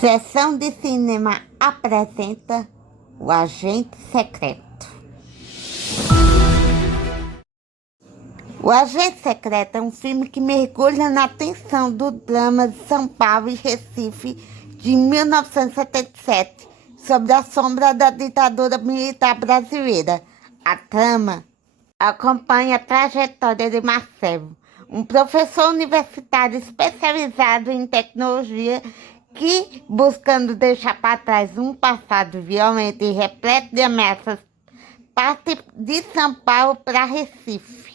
Sessão de Cinema apresenta O Agente Secreto. O Agente Secreto é um filme que mergulha na tensão do drama de São Paulo e Recife de 1977, sobre a sombra da ditadura militar brasileira. A trama acompanha a trajetória de Marcelo, um professor universitário especializado em tecnologia que, buscando deixar para trás um passado violento e repleto de ameaças, parte de São Paulo para Recife,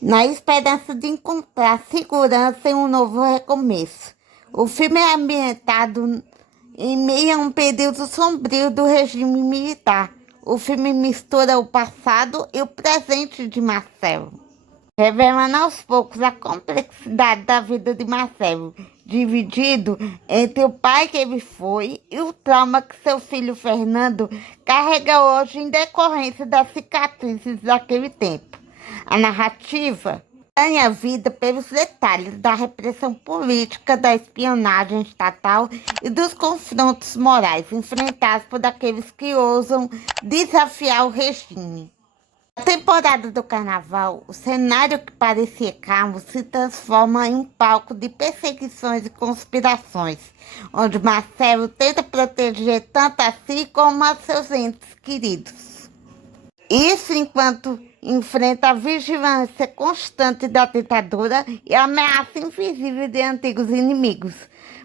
na esperança de encontrar segurança em um novo recomeço. O filme é ambientado em meio a um período sombrio do regime militar. O filme mistura o passado e o presente de Marcelo, revelando aos poucos a complexidade da vida de Marcelo, dividido entre o pai que ele foi e o trauma que seu filho Fernando carrega hoje em decorrência das cicatrizes daquele tempo. A narrativa ganha vida pelos detalhes da repressão política, da espionagem estatal e dos confrontos morais enfrentados por aqueles que ousam desafiar o regime. Na temporada do carnaval, o cenário que parecia calmo se transforma em um palco de perseguições e conspirações, onde Marcelo tenta proteger tanto a si como a seus entes queridos. Isso enquanto enfrenta a vigilância constante da ditadura e a ameaça invisível de antigos inimigos.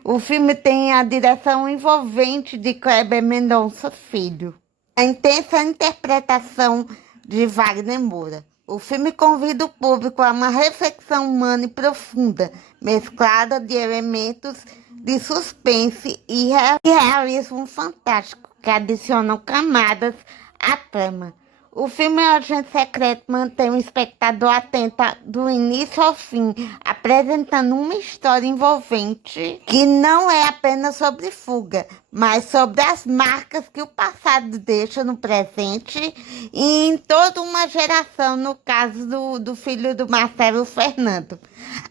O filme tem a direção envolvente de Kleber Mendonça Filho, a intensa interpretação de Wagner Moura. O filme convida o público a uma reflexão humana e profunda, mesclada de elementos de suspense e realismo fantástico, que adicionam camadas à trama. O filme O Agente Secreto mantém o espectador atento do início ao fim, apresentando uma história envolvente que não é apenas sobre fuga, mas sobre as marcas que o passado deixa no presente e em toda uma geração, no caso do filho do Marcelo, Fernando.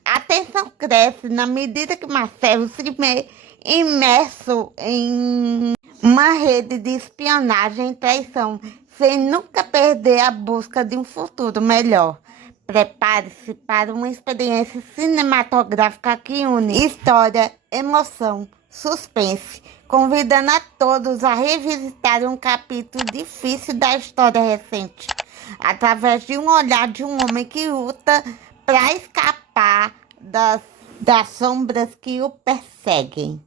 A tensão cresce na medida que Marcelo se vê imerso em uma rede de espionagem e traição, sem nunca perder a busca de um futuro melhor. Prepare-se para uma experiência cinematográfica que une história, emoção, suspense, convidando a todos a revisitar um capítulo difícil da história recente, através de um olhar de um homem que luta para escapar das sombras que o perseguem.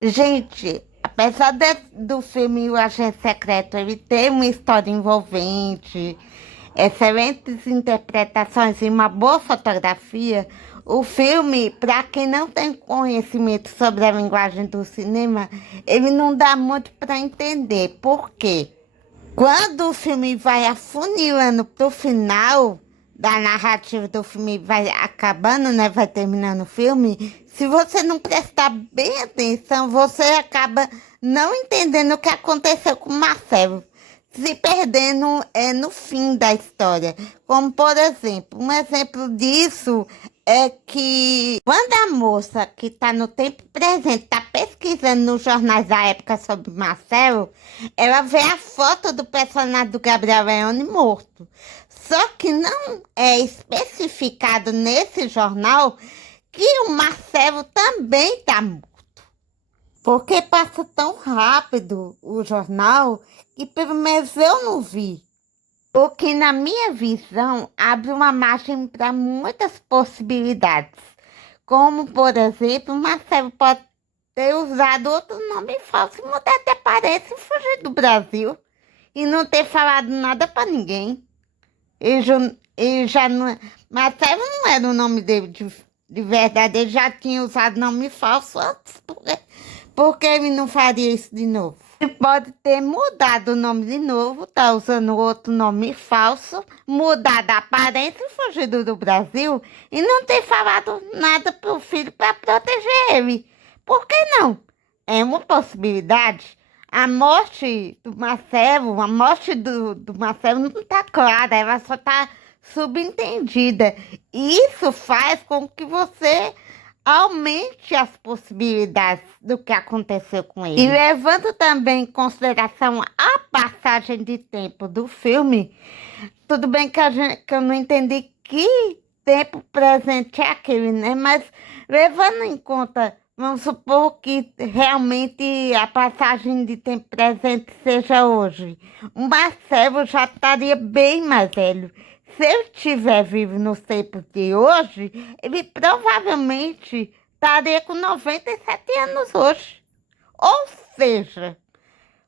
Gente, apesar do filme O Agente Secreto ele ter uma história envolvente, excelentes interpretações e uma boa fotografia, o filme, para quem não tem conhecimento sobre a linguagem do cinema, ele não dá muito para entender. Por quê? Quando o filme vai afunilando para o final da narrativa do filme, vai acabando, né? Vai terminando o filme. Se você não prestar bem atenção, você acaba não entendendo o que aconteceu com o Marcelo, se perdendo no fim da história. Como, por exemplo, um exemplo disso é que quando a moça que está no tempo presente está pesquisando nos jornais da época sobre Marcelo, ela vê a foto do personagem do Gabriel Leone morto. Só que não é especificado nesse jornal que o Marcelo também está morto. Porque passa tão rápido o jornal que pelo menos eu não vi. O que, na minha visão, abre uma margem para muitas possibilidades. Como, por exemplo, o Marcelo pode ter usado outro nome falso, mudar até aparência e fugir do Brasil. E não ter falado nada para ninguém. Ele já não. Marcelo não era o nome dele de verdade, ele já tinha usado nome falso antes. Por que ele não faria isso de novo? Ele pode ter mudado o nome de novo, tá usando outro nome falso, mudado a aparência e fugido do Brasil e não ter falado nada pro filho para proteger ele. Por que não? É uma possibilidade. A morte do Marcelo, a morte do Marcelo não está clara, ela só está subentendida. E isso faz com que você aumente as possibilidades do que aconteceu com ele. E levando também em consideração a passagem de tempo do filme, tudo bem que eu não entendi que tempo presente é aquele, né? Mas levando em conta, vamos supor que realmente a passagem de tempo presente seja hoje. O Marcelo já estaria bem mais velho. Se ele estiver vivo nos tempos de hoje, ele provavelmente estaria com 97 anos hoje. Ou seja,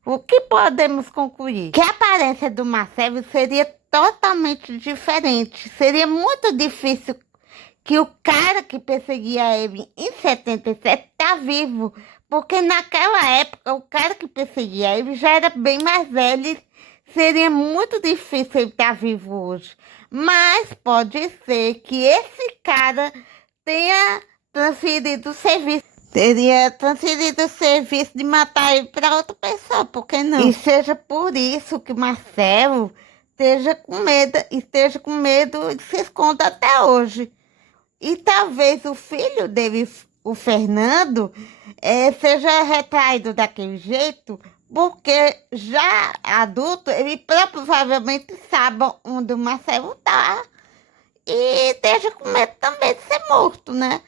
o que podemos concluir? Que a aparência do Marcelo seria totalmente diferente. Seria muito difícil que o cara que perseguia ele em 77 tá vivo. Porque naquela época, o cara que perseguia ele já era bem mais velho. Seria muito difícil ele estar vivo hoje. Mas pode ser que esse cara tenha transferido o serviço. Teria transferido o serviço de matar ele para outra pessoa, por que não? E seja por isso que Marcelo esteja com medo e se esconda até hoje. E talvez o filho dele, o Fernando, seja retraído daquele jeito, porque já adulto, ele provavelmente sabe onde o Marcelo está e esteja com medo também de ser morto, né?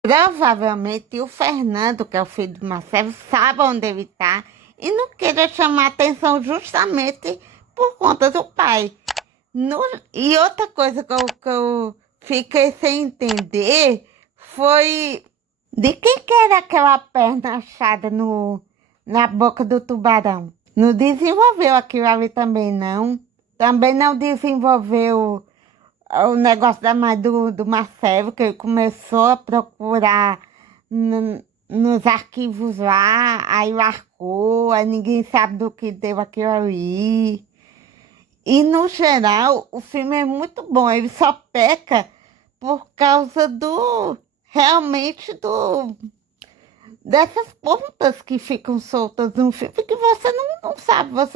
Provavelmente o Fernando, que é o filho do Marcelo, sabe onde ele está e não queira chamar atenção justamente por conta do pai. E outra coisa que eu fiquei sem entender foi de quem que era aquela perna achada na boca do tubarão. Não desenvolveu aquilo ali também, não. Também não desenvolveu o negócio da mãe do Marcelo, que ele começou a procurar nos arquivos lá, aí largou, aí ninguém sabe do que deu aquilo ali. E, no geral, o filme é muito bom. Ele só peca por causa realmente dessas pontas que ficam soltas no filme, que você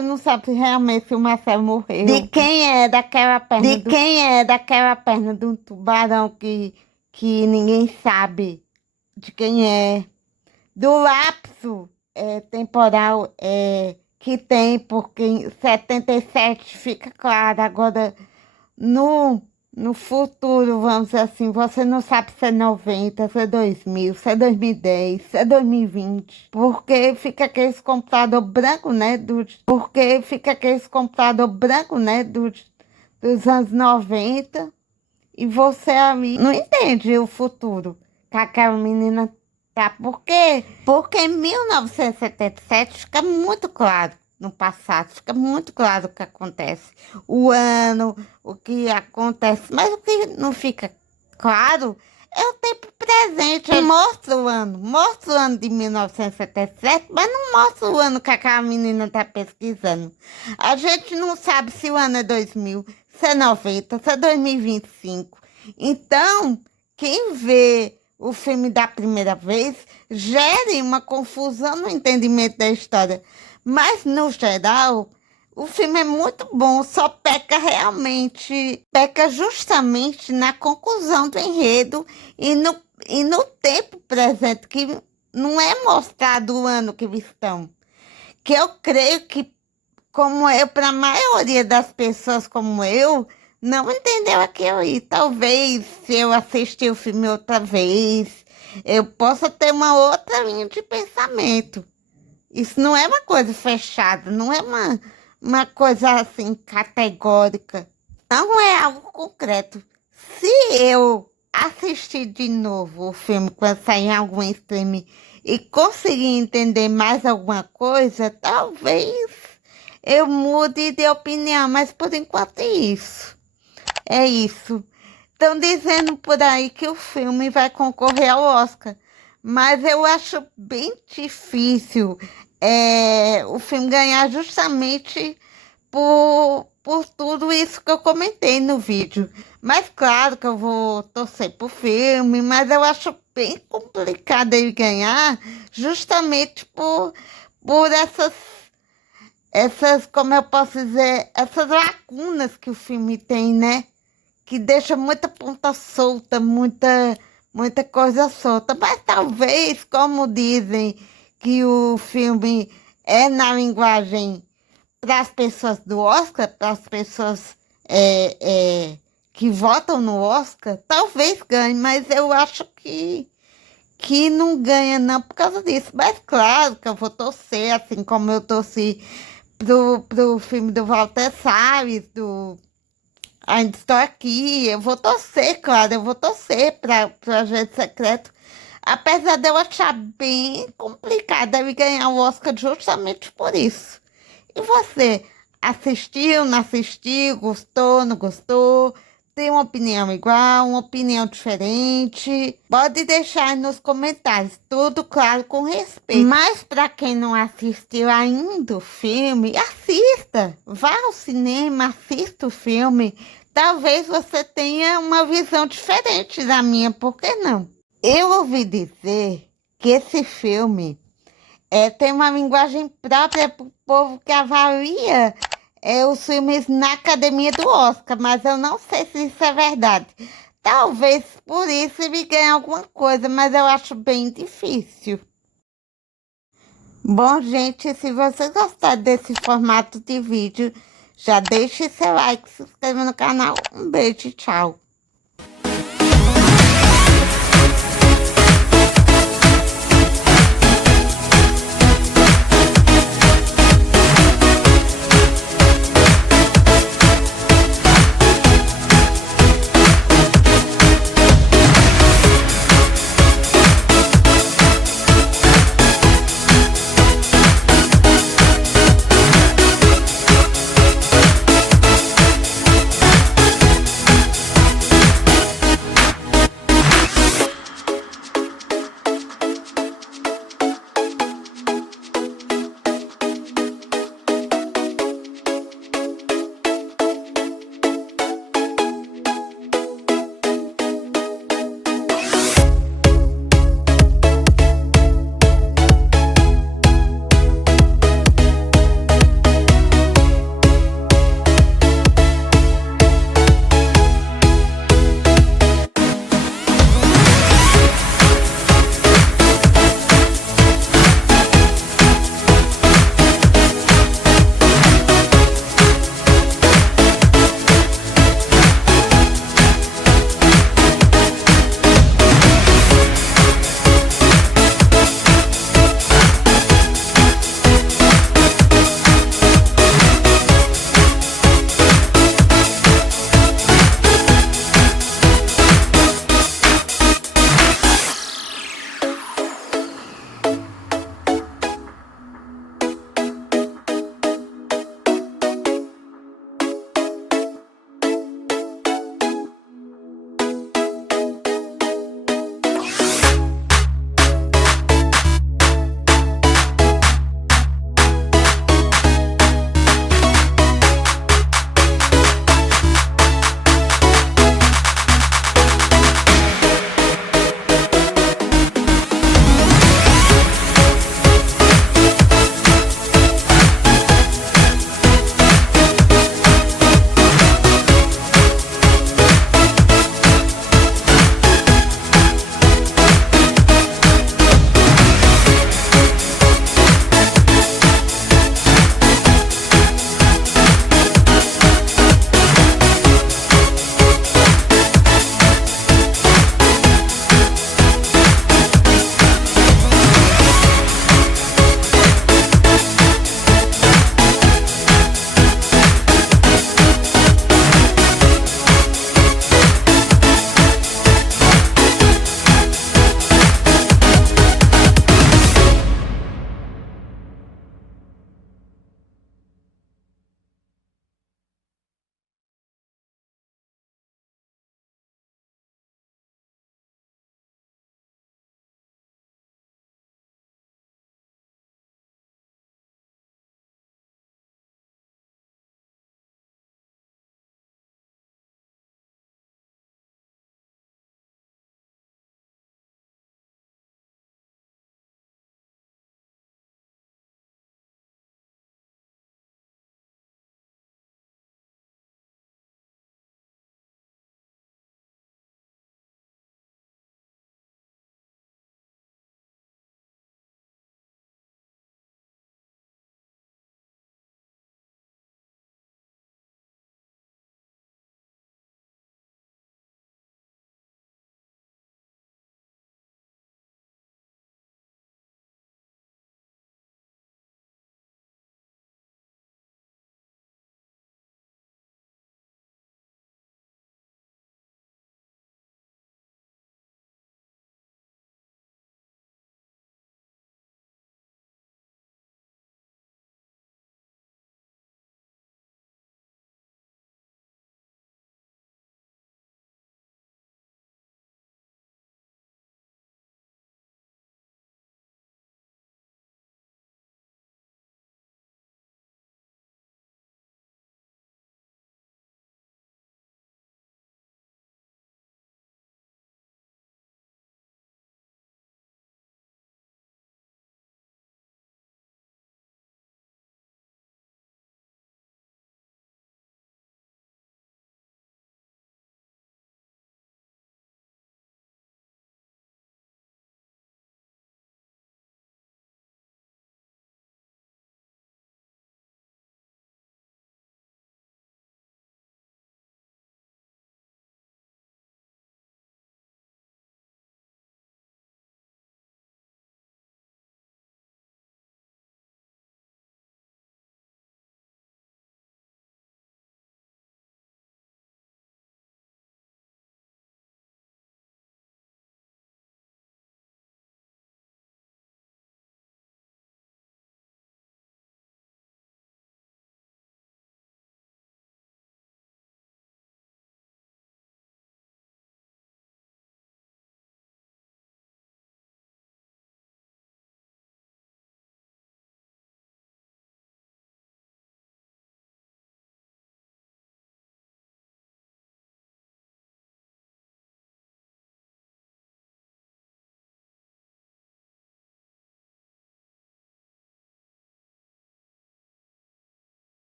não sabe realmente se o Marcelo morreu. De quem é daquela perna? Quem é daquela perna de um tubarão que ninguém sabe de quem é. Do lapso temporal que tem, porque em 77 fica claro. Agora, no futuro, vamos dizer assim, você não sabe se é 90, se é 2000, se é 2010, se é 2020. Porque fica aqueles computador branco, né? Dos anos 90. E você ali não entende o futuro que aquela menina tá. Por quê? Porque em 1977 fica muito claro no passado, fica muito claro o que acontece. O ano, o que acontece. Mas o que não fica claro é o tempo presente. Mostra o ano de 1977, mas não mostra o ano que aquela menina tá pesquisando. A gente não sabe se o ano é 2000, se é 90, se é 2025. Então, quem vê o filme da primeira vez gera uma confusão no entendimento da história. Mas, no geral, o filme é muito bom, só peca justamente na conclusão do enredo e no tempo presente, que não é mostrado o ano que eles estão. Que eu creio que, como eu, para a maioria das pessoas como eu, não entendeu aquilo aí. Talvez, se eu assistir o filme outra vez, eu possa ter uma outra linha de pensamento. Isso não é uma coisa fechada, não é uma coisa assim categórica. Não é algo concreto. Se eu assistir de novo o filme quando sair em algum stream e conseguir entender mais alguma coisa, talvez eu mude de opinião, mas por enquanto é isso. É isso. Estão dizendo por aí que o filme vai concorrer ao Oscar, mas eu acho bem difícil o filme ganhar justamente por tudo isso que eu comentei no vídeo. Mas claro que eu vou torcer pro filme, mas eu acho bem complicado ele ganhar justamente por como eu posso dizer, essas lacunas que o filme tem, né? Que deixa muita ponta solta, muita coisa solta. Mas talvez, como dizem que o filme é na linguagem para as pessoas do Oscar, para as pessoas é, é, que votam no Oscar, talvez ganhe, mas eu acho que não ganha não por causa disso. Mas claro que eu vou torcer, assim como eu torci pro filme do Walter Salles, do Ainda Estou Aqui. Eu vou torcer, claro, eu vou torcer para o Agente Secreto. Apesar de eu achar bem complicado ele ganhar o Oscar justamente por isso. E você, assistiu, não assistiu, gostou, não gostou? Tem uma opinião igual, uma opinião diferente? Pode deixar aí nos comentários, tudo claro, com respeito. Mas para quem não assistiu ainda o filme, assista! Vá ao cinema, assista o filme. Talvez você tenha uma visão diferente da minha, por que não? Eu ouvi dizer que esse filme tem uma linguagem própria para o povo que avalia os filmes na academia do Oscar, mas eu não sei se isso é verdade. Talvez por isso ele ganhe alguma coisa, mas eu acho bem difícil. Bom, gente, se você gostar desse formato de vídeo, já deixe seu like, se inscreva no canal. Um beijo, tchau.